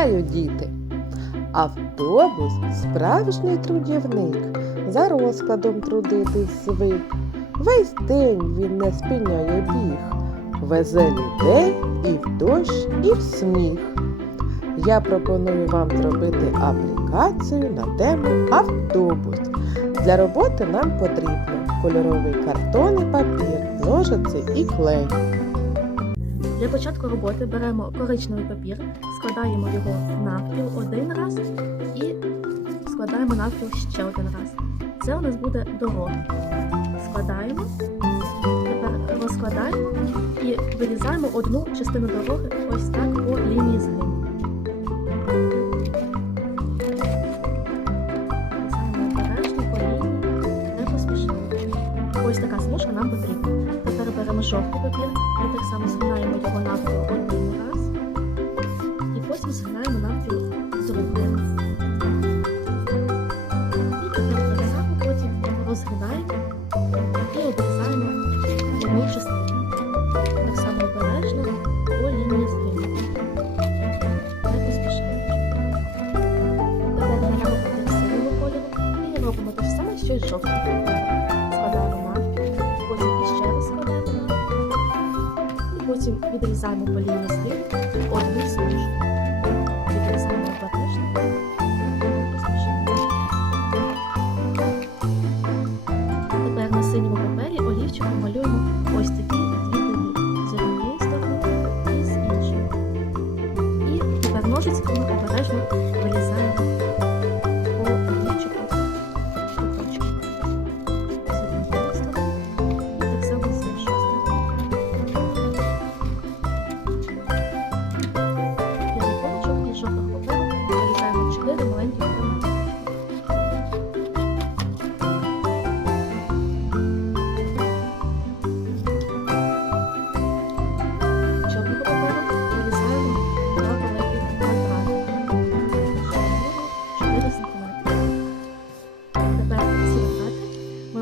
Вітаю, діти! Автобус справжній трудівник, за розкладом трудитись звик. Весь день він не спиняє біг, везе людей і в дощ, і в сніг. Я пропоную вам зробити аплікацію на тему автобус. Для роботи нам потрібно кольоровий картон і папір, ножиці і клей. Для початку роботи беремо коричневий папір, складаємо його навпіл один раз і складаємо навпіл ще один раз. Це у нас буде дорога. Складаємо, тепер розкладаємо і вирізаємо одну частину дороги ось так по лінії згину. Ось така смужка нам потрібна. Тепер беремо жовтий папір і так само й. Складаємо потім іще раз складаємо. І потім відрізаємо по лінії одну смужку. Відрізаємо не. Тепер на папері олівчиком малюємо ось такі дві з однієї сторони і з іншої. І тепер ножицями обережно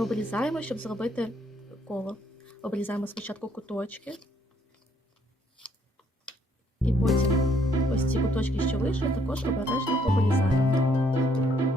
обрізаємо, щоб зробити коло. Обрізаємо спочатку куточки. І потім ось ці куточки, що вийшли, також обережно обрізаємо,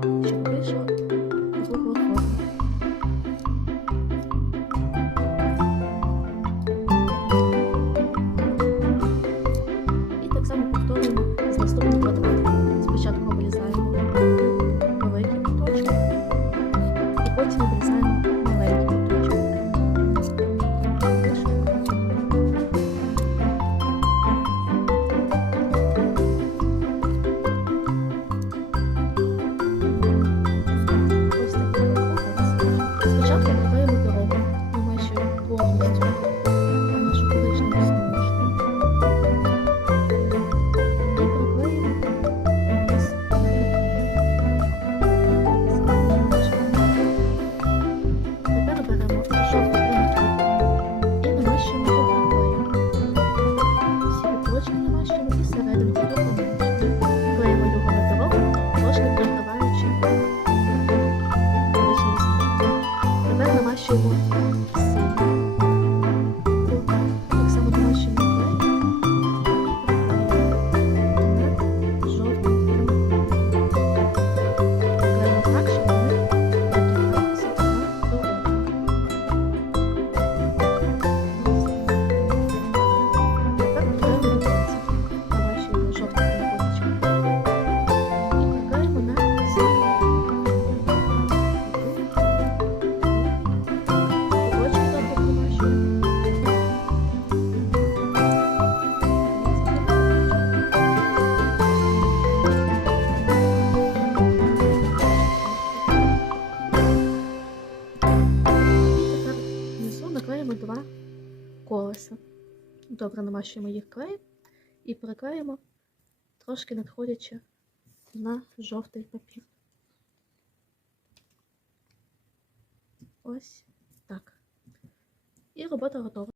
два колеса. Добре намащуємо їх клеєм і приклеїмо, трошки надходячи на жовтий папір. Ось так. І робота готова.